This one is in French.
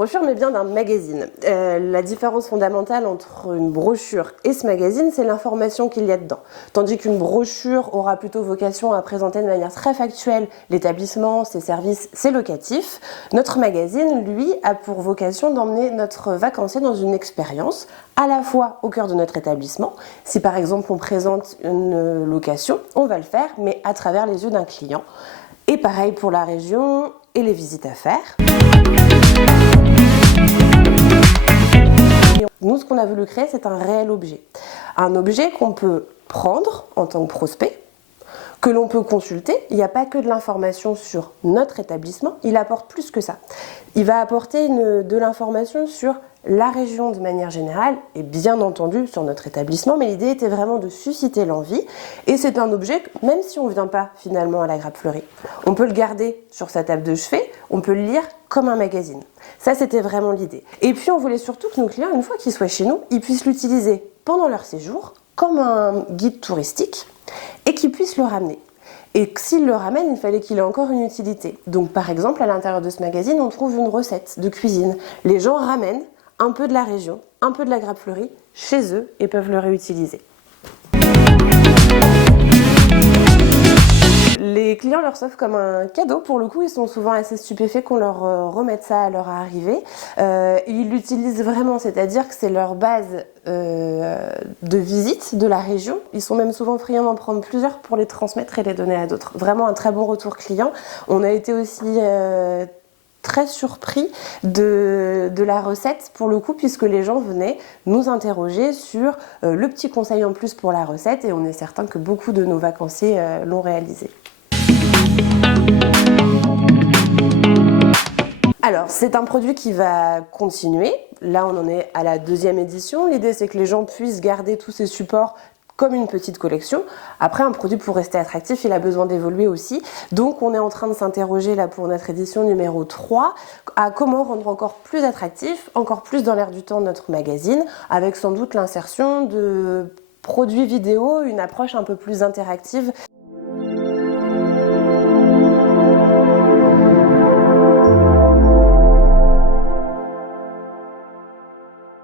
brochure, mais bien d'un magazine. La différence fondamentale entre une brochure et ce magazine, c'est l'information qu'il y a dedans. Tandis qu'une brochure aura plutôt vocation à présenter de manière très factuelle l'établissement, ses services, ses locatifs, notre magazine, lui, a pour vocation d'emmener notre vacancier dans une expérience, à la fois au cœur de notre établissement. Si par exemple on présente une location, on va le faire, mais à travers les yeux d'un client. Et pareil pour la région et les visites à faire. Nous, ce qu'on a voulu créer, c'est un réel objet. Un objet qu'on peut prendre en tant que prospect, que l'on peut consulter. Il n'y a pas que de l'information sur notre établissement, il apporte plus que ça. Il va apporter de l'information sur la région de manière générale et bien entendu sur notre établissement, mais l'idée était vraiment de susciter l'envie et c'est un objet, même si on ne vient pas finalement à la Grappe Fleurie, on peut le garder sur sa table de chevet, on peut le lire comme un magazine. Ça, c'était vraiment l'idée. Et puis on voulait surtout que nos clients, une fois qu'ils soient chez nous, ils puissent l'utiliser pendant leur séjour comme un guide touristique et qu'ils puissent le ramener. Et s'il le ramène, il fallait qu'il ait encore une utilité. Donc par exemple, à l'intérieur de ce magazine, on trouve une recette de cuisine. Les gens ramènent un peu de la région, un peu de la Grappe Fleurie chez eux et peuvent le réutiliser. Les clients leur s'offrent comme un cadeau, pour le coup ils sont souvent assez stupéfaits qu'on leur remette ça à leur arrivée. Ils l'utilisent vraiment, c'est-à-dire que c'est leur base de visite de la région. Ils sont même souvent friands d'en prendre plusieurs pour les transmettre et les donner à d'autres. Vraiment un très bon retour client. On a été aussi très surpris de la recette pour le coup, puisque les gens venaient nous interroger sur le petit conseil en plus pour la recette et on est certain que beaucoup de nos vacanciers l'ont réalisé. Alors, c'est un produit qui va continuer. Là, on en est à la 2e édition. L'idée, c'est que les gens puissent garder tous ces supports comme une petite collection. Après, un produit, pour rester attractif, il a besoin d'évoluer aussi. Donc, on est en train de s'interroger là pour notre édition numéro 3 à comment rendre encore plus attractif, encore plus dans l'air du temps notre magazine, avec sans doute l'insertion de produits vidéo, une approche un peu plus interactive